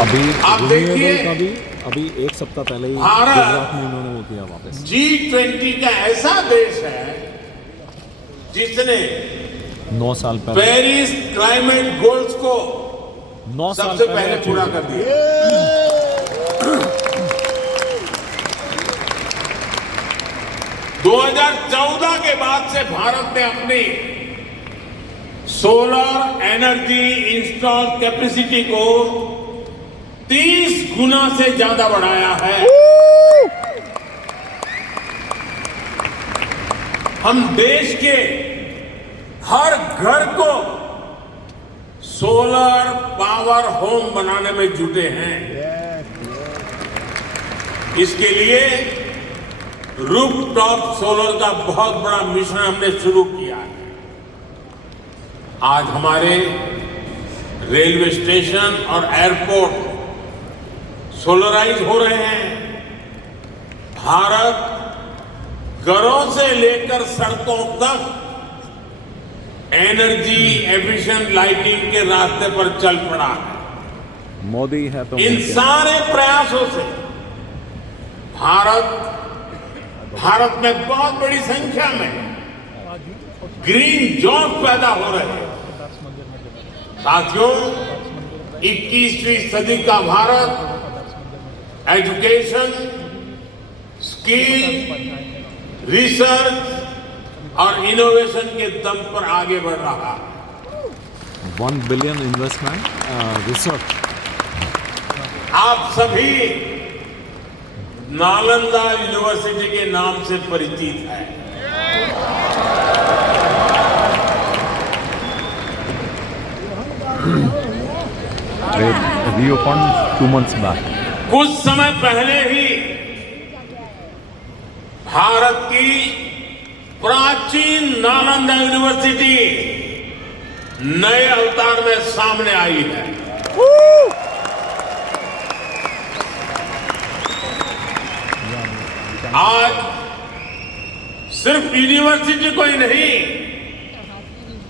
अभी आप देखिए, renewable का भी अभी एक सप्ताह पहले ही भारत गुजरात में इन्होंने वो किया वापस। G20 का ऐसा देश है जिसने 9 साल पहले पेरिस क्लाइमेट गोल्स को 9 साल सबसे पहले पूरा कर दिया। दो 2014 के बाद से भारत ने अपनी सोलर एनर्जी इंस्टॉल कैपेसिटी को 30 गुना से ज्यादा बढ़ाया है। हम देश के हर घर को सोलर पावर होम बनाने में जुटे हैं। इसके लिए रूफटॉप सोलर का बहुत बड़ा मिशन हमने शुरू किया है। आज हमारे रेलवे स्टेशन और एयरपोर्ट सोलराइज हो रहे हैं। भारत घरों से लेकर सड़कों तक एनर्जी एफिशिएंट लाइटिंग के रास्ते पर चल पड़ा है। मोदी है तो इन मुमकिन। सारे प्रयासों से भारत में बहुत बड़ी संख्या में ग्रीन जॉब पैदा हो रहे हैं। साथियों, 21वीं सदी का भारत एजुकेशन, स्किल, रिसर्च और इनोवेशन के दम पर आगे बढ़ रहा है। 1 बिलियन इन्वेस्टमेंट रिसर्च। आप सभी नालंदा यूनिवर्सिटी के नाम से परिचित हैं। Reopen 2 months back. कुछ समय पहले ही भारत की प्राचीन नालंदा यूनिवर्सिटी नए अवतार में सामने आई है। आज सिर्फ यूनिवर्सिटी को ही नहीं,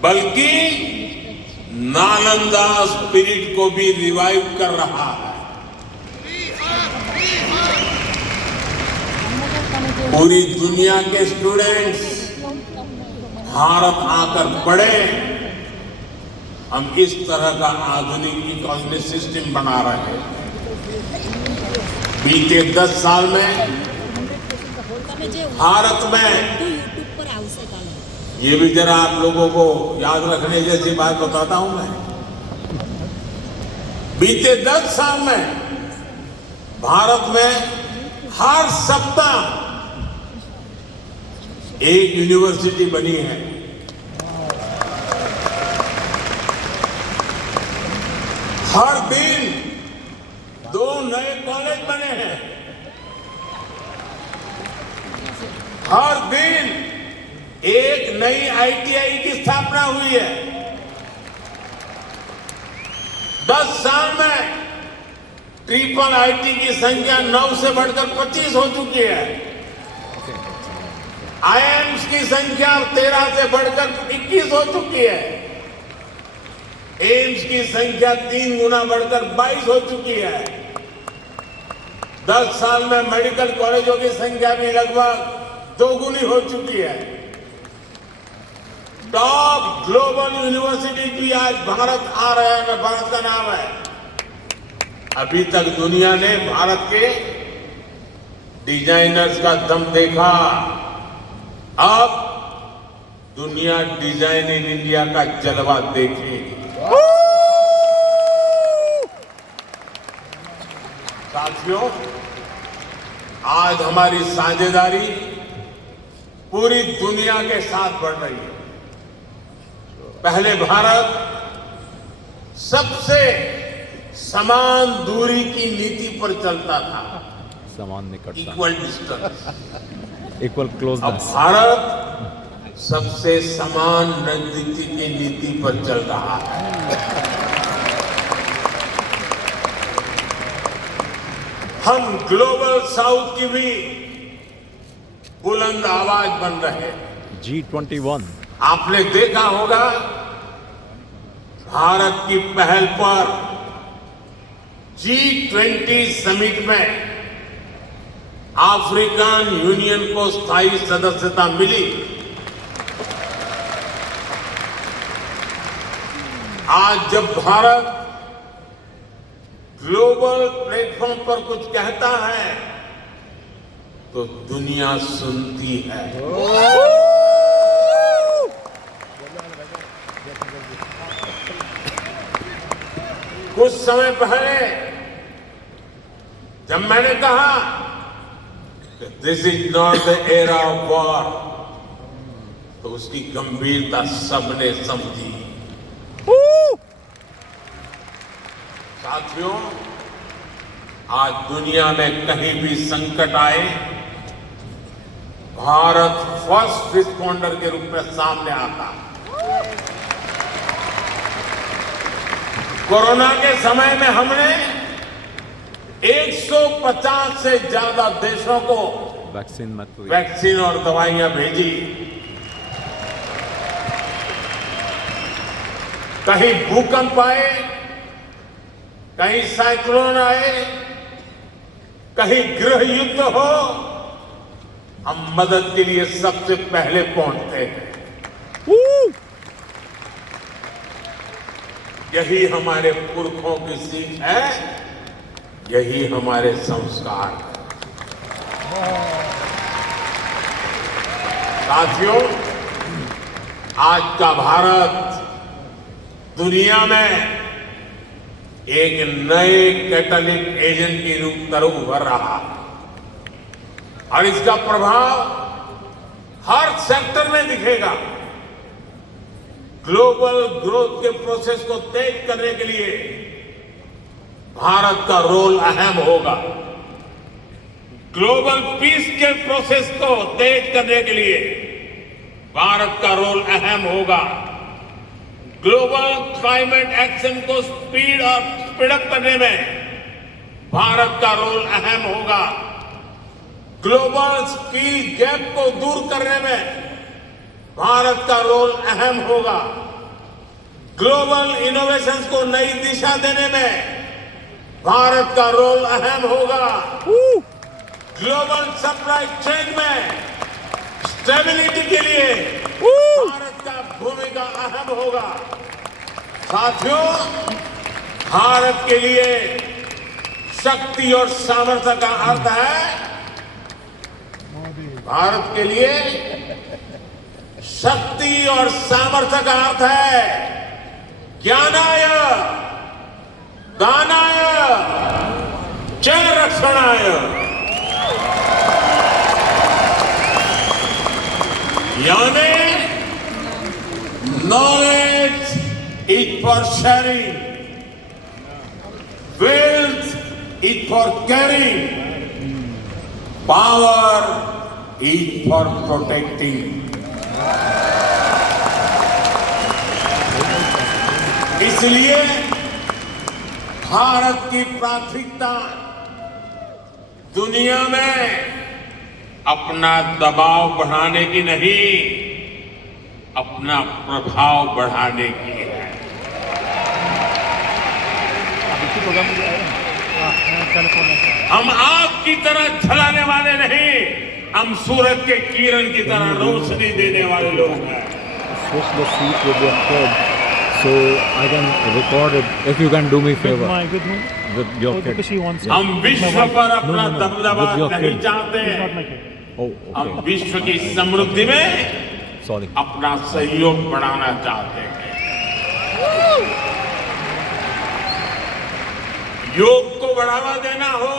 बल्कि नालंदा स्पिरिट को भी रिवाइव कर रहा है। पूरी दुनिया के स्टूडेंट्स भारत आकर पढ़े। हम इस तरह का आधुनिक इकोनॉमिक सिस्टम बना रहे हैं। बीते 10 साल में भारत में, ये भी जरा आप लोगों को याद रखने जैसी बात बताता हूं मैं। बीते 10 साल में भारत में हर सप्ताह एक यूनिवर्सिटी बनी है। हर दिन 2 नए कॉलेज बने हैं। हर दिन एक नई आईटीआई की स्थापना हुई है। 10 साल में ट्रिपल आईटी की संख्या 9 से बढ़कर 25 हो चुकी है। आईआईएम्स की संख्या 13 से बढ़कर 21 हो चुकी है। एम्स की संख्या 3 गुना बढ़कर 22 हो चुकी है। 10 साल में मेडिकल कॉलेजों की संख्या भी लगभग 2 गुनी हो चुकी है। टॉप ग्लोबल यूनिवर्सिटी भी आज भारत आ रहा है, भारत का नाम है। अभी तक दुनिया ने भारत के डिजाइनर्स का दम देखा। अब दुनिया डिजाइन इन इंडिया का जलवा देखेगी। साथियों, आज हमारी साझेदारी पूरी दुनिया के साथ बढ़ रही है। पहले भारत सबसे समान दूरी की नीति पर चलता था, समान निकटता, इक्वल डिस्टेंस। इक्वल अब क्लोजनेस। भारत सबसे समान नजदीकी की नीति पर चल रहा है। हम ग्लोबल साउथ की भी बुलंद आवाज बन रहे हैं। G21. आपने देखा होगा भारत की पहल पर G20 समिट में अफ्रीकन यूनियन को स्थायी सदस्यता मिली। आज जब भारत ग्लोबल प्लेटफॉर्म पर कुछ कहता है तो दुनिया सुनती है। कुछ समय पहले जब मैंने कहा कि this is not the era of war, तो उसकी गंभीरता सबने समझी। साथियों, आज दुनिया में कहीं भी संकट आए, भारत फर्स्ट रिस्पॉन्डर के रूप में सामने आता। कोरोना के समय में हमने 150 से ज्यादा देशों को वैक्सीन और दवाइयां भेजी। कहीं भूकंप आए, कहीं साइक्लोन आए, कहीं गृह युद्ध हो, हम मदद के लिए सबसे पहले पहुंचते हैं। यही हमारे पुरखों की सीख है, यही हमारे संस्कार है। साथियों, आज का भारत दुनिया में एक नए कैटलिस्ट एजेंट की तरह उभर रहा और इसका प्रभाव हर सेक्टर में दिखेगा। ग्लोबल ग्रोथ के प्रोसेस को तेज करने के लिए भारत का रोल अहम होगा। ग्लोबल पीस के प्रोसेस को तेज करने के लिए भारत का रोल अहम होगा। ग्लोबल क्लाइमेट एक्शन को स्पीडअप करने में भारत का रोल अहम होगा। ग्लोबल स्किल गैप को दूर करने में भारत का रोल अहम होगा। ग्लोबल इनोवेशंस को नई दिशा देने में भारत का रोल अहम होगा। ग्लोबल सप्लाई चेन में स्टेबिलिटी के लिए भारत का भूमिका अहम होगा। साथियों, भारत के लिए शक्ति और सामर्थ्य का अर्थ है, भारत के लिए शक्ति और सामर्थ्य का अर्थ है ज्ञानाय, दानाय, च रक्षणाय। यानी knowledge is for sharing, wealth is for caring, power is for protecting. इसलिए भारत की प्राथमिकता दुनिया में अपना दबाव बढ़ाने की नहीं, अपना प्रभाव बढ़ाने की है। हम आग की तरह जलाने वाले नहीं, हम सूरज के किरण की तरह रोशनी देने वाले लोग हैं। Switch the seat with your kid, so I can record it. If you can do me a favor. With your kid. Because she wants it. हम विश्व पर अपना दबदबा With your नहीं kid. चाहते Not हैं। my kid. Oh, हम okay. विश्व की समृद्धि में Sorry. अपना सहयोग बढ़ाना चाहते हैं। योग को बढ़ावा देना हो,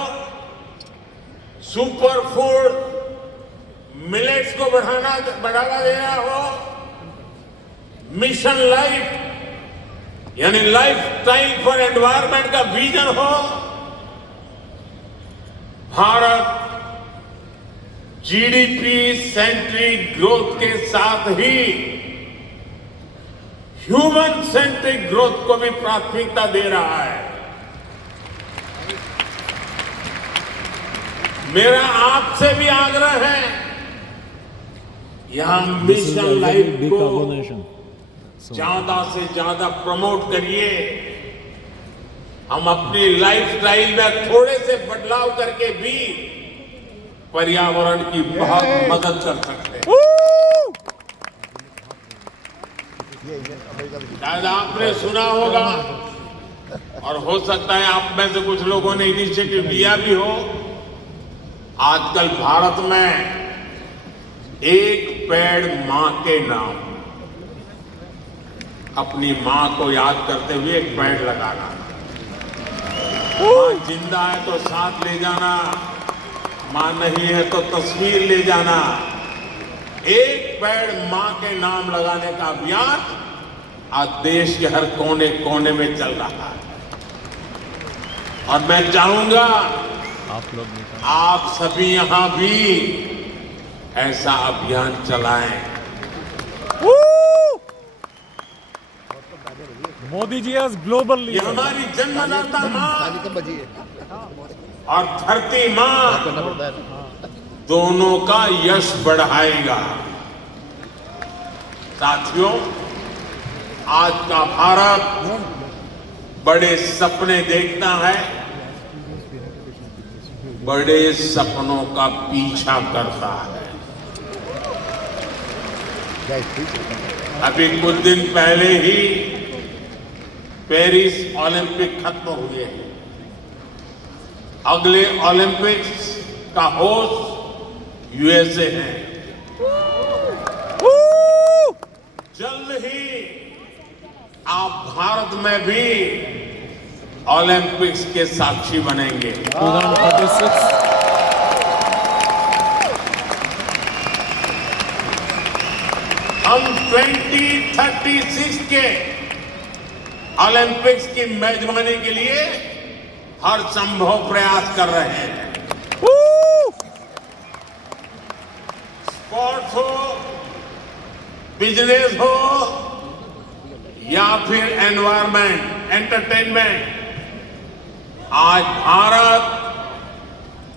सुपर फूड मिलेट्स को बढ़ावा देना हो, मिशन लाइफ यानी लाइफ स्टाइल फॉर एनवायरमेंट का विजन हो, भारत जीडीपी सेंट्रिक ग्रोथ के साथ ही ह्यूमन सेंट्रिक ग्रोथ को भी प्राथमिकता दे रहा है। मेरा आपसे भी आग्रह है यहाँ This is mission life exactly को decarbonization. So, ज्यादा से ज्यादा प्रमोट करिए। हम अपनी लाइफस्टाइल में थोड़े से बदलाव करके भी पर्यावरण की बहुत मदद कर सकते हैं। शायद आपने सुना होगा और हो सकता है आप में से कुछ लोगों ने इनिशिएटिव लिया भी हो। आजकल भारत में एक पेड़ मां के नाम, अपनी मां को याद करते हुए एक पेड़ लगाना। मां जिंदा है तो साथ ले जाना, मां नहीं है तो तस्वीर ले जाना। एक पेड़ मां के नाम लगाने का अभियान आज देश के हर कोने कोने में चल रहा है। और मैं चाहूंगा आप लोग भी आप सभी यहां भी ऐसा अभियान चलाएं। मोदी जी एज ग्लोबल ये लीडर। हमारी जन्मदाता मां और धरती मां दोनों का यश बढ़ाएगा। साथियों, आज का भारत बड़े सपने देखता है, बड़े सपनों का पीछा करता है। अभी कुछ दिन पहले ही पेरिस ओलंपिक खत्म हुए हैं। अगले ओलंपिक्स का होस्ट यूएसए है। जल्द ही आप भारत में भी ओलंपिक्स के साक्षी बनेंगे। 2036. हम 2036 के ओलंपिक्स की मेजबानी के लिए हर संभव प्रयास कर रहे हैं। स्पोर्ट्स हो, बिजनेस हो या फिर एनवायरमेंट, एंटरटेनमेंट, आज भारत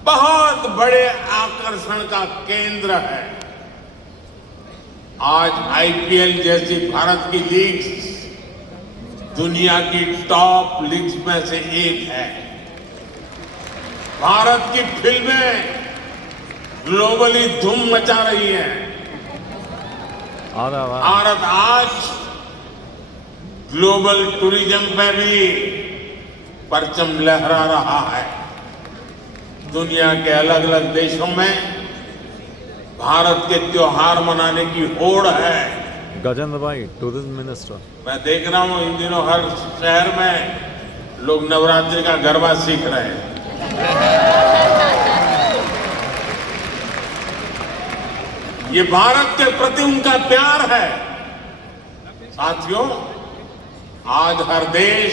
बहुत बड़े आकर्षण का केंद्र है। आज आईपीएल जैसी भारत की लीग्स दुनिया की टॉप लीग्स में से एक है। भारत की फिल्में ग्लोबली धूम मचा रही हैं। भारत आज ग्लोबल टूरिज्म पे भी परचम लहरा रहा है। दुनिया के अलग अलग देशों में भारत के त्योहार मनाने की होड़ है। गजेंद्र भाई, टूरिज्म मिनिस्टर। मैं देख रहा हूं इन दिनों हर शहर में लोग नवरात्रि का गरबा सीख रहे हैं। ये भारत के प्रति उनका प्यार है। साथियों, आज हर देश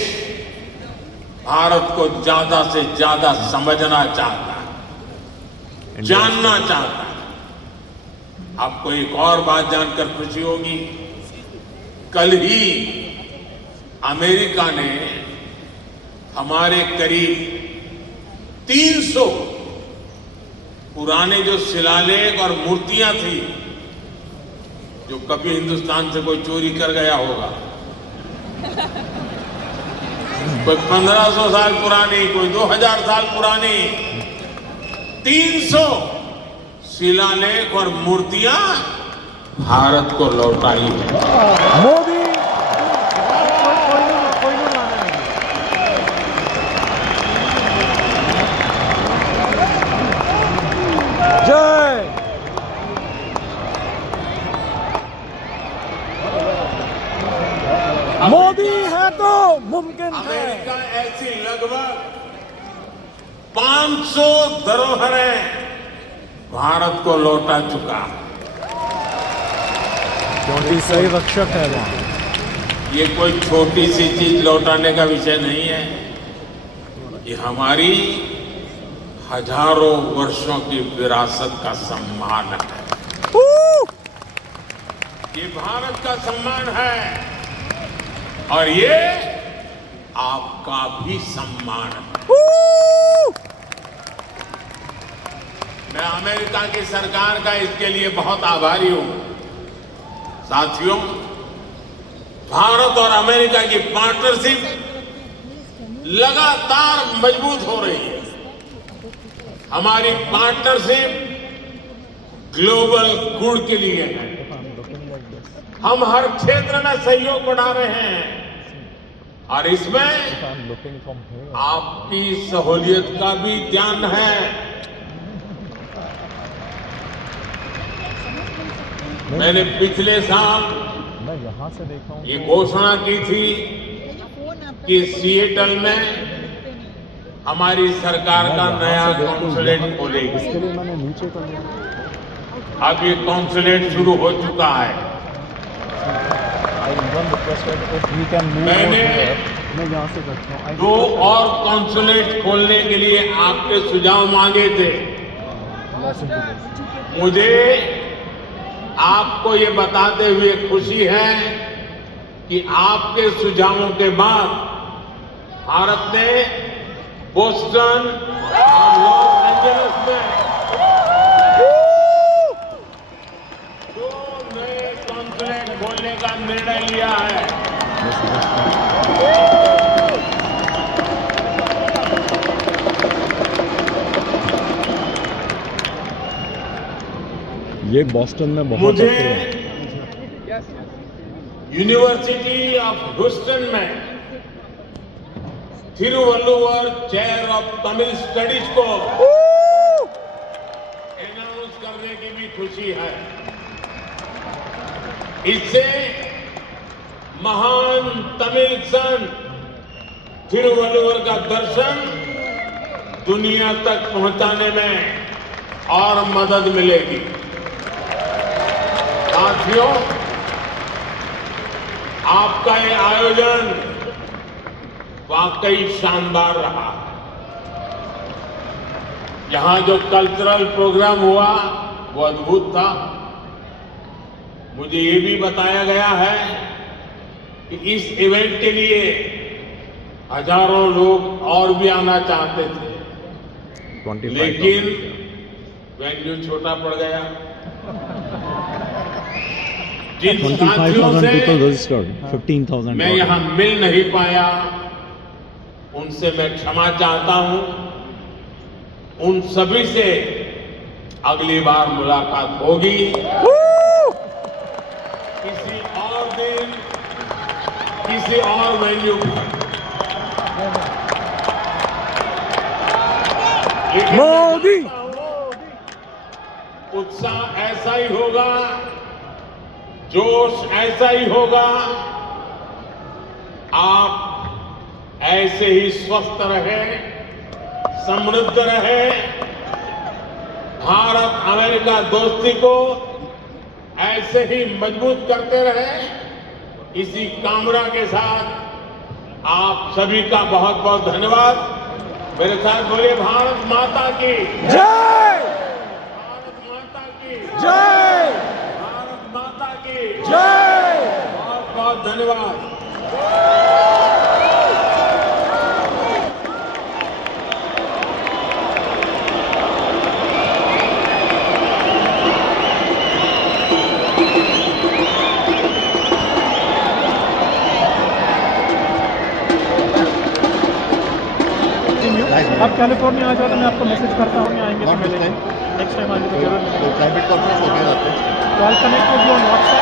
भारत को ज्यादा से ज्यादा समझना चाहता है, जानना चाहता है। आपको एक और बात जानकर खुशी होगी, कल ही अमेरिका ने हमारे करीब 300 पुराने जो शिलालेख और मूर्तियां थी, जो कभी हिंदुस्तान से कोई चोरी कर गया होगा, कोई 1500 साल पुरानी, कोई 2000 साल पुरानी, 300 शिलालेख और मूर्तियां भारत को लौटाई है। मोदी जय। मोदी है तो मुमकिन है। अमेरिका ऐसी लगभग 500 धरोहरें भारत को लौटा चुका है। क्योंकि सही रक्षक है वहाँ। ये कोई छोटी सी चीज लौटाने का विषय नहीं है। ये हमारी हजारों वर्षों की विरासत का सम्मान है। ये भारत का सम्मान है और ये आपका भी सम्मान है। मैं अमेरिका की सरकार का इसके लिए बहुत आभारी हूं। साथियों, भारत और अमेरिका की पार्टनरशिप लगातार मजबूत हो रही है। हमारी पार्टनरशिप ग्लोबल गुड के लिए है। हम हर क्षेत्र में सहयोग बढ़ा रहे हैं और इसमें आपकी सहूलियत का भी ध्यान है। मैंने पिछले साल ये घोषणा की थी कि सिएटल में हमारी सरकार का नया कॉन्सुलेट खोलेगी। अब ये कॉन्सुलेट शुरू हो चुका है। मैंने 2 और कॉन्सुलेट खोलने के लिए आपके सुझाव मांगे थे। मुझे आपको ये बताते हुए खुशी है कि आपके सुझावों के बाद भारत ने बोस्टन और लॉस एंजलिस में 2 नए कॉन्सुलेट खोलने का निर्णय लिया है। ये बॉस्टन में बहुत मुझे अच्छे हैं। यूनिवर्सिटी ऑफ ह्यूस्टन में Thiruvalluvar chair of Tamil studies को अनाउंस करने की भी खुशी है। इससे महान तमिल संत थिरुवल्लुवर का दर्शन दुनिया तक पहुंचाने में और मदद मिलेगी। साथियों, आपका ये आयोजन वाकई शानदार रहा। यहां जो कल्चरल प्रोग्राम हुआ वो अद्भुत था। मुझे ये भी बताया गया है कि इस इवेंट के लिए हजारों लोग और भी आना चाहते थे, लेकिन वेन्यू छोटा पड़ गया। जिन साथियों से 15,000 मैं यहां मिल नहीं पाया, उनसे मैं क्षमा चाहता हूं। उन सभी से अगली बार मुलाकात होगी, किसी और दिन, किसी और वेन्यू पर। मोदी उत्साह ऐसा ही होगा, जोश ऐसा ही होगा। आप ऐसे ही स्वस्थ रहे, समृद्ध रहे, भारत अमेरिका दोस्ती को ऐसे ही मजबूत करते रहे। इसी कामना के साथ आप सभी का बहुत बहुत धन्यवाद। मेरे साथ बोलिए भारत माता की जय, भारत माता की जय, भारत माता की जय। बहुत बहुत धन्यवाद। आप कैलिफोर्निया आ जाओ तो मैं आपको मैसेज करता हूँ, आएंगे तो मिलेंगे। नेक्स्ट टाइम आएंगे तो जरूर मिलेंगे। प्राइवेट कॉन्फ्रेंस हो गया call connect with you on WhatsApp.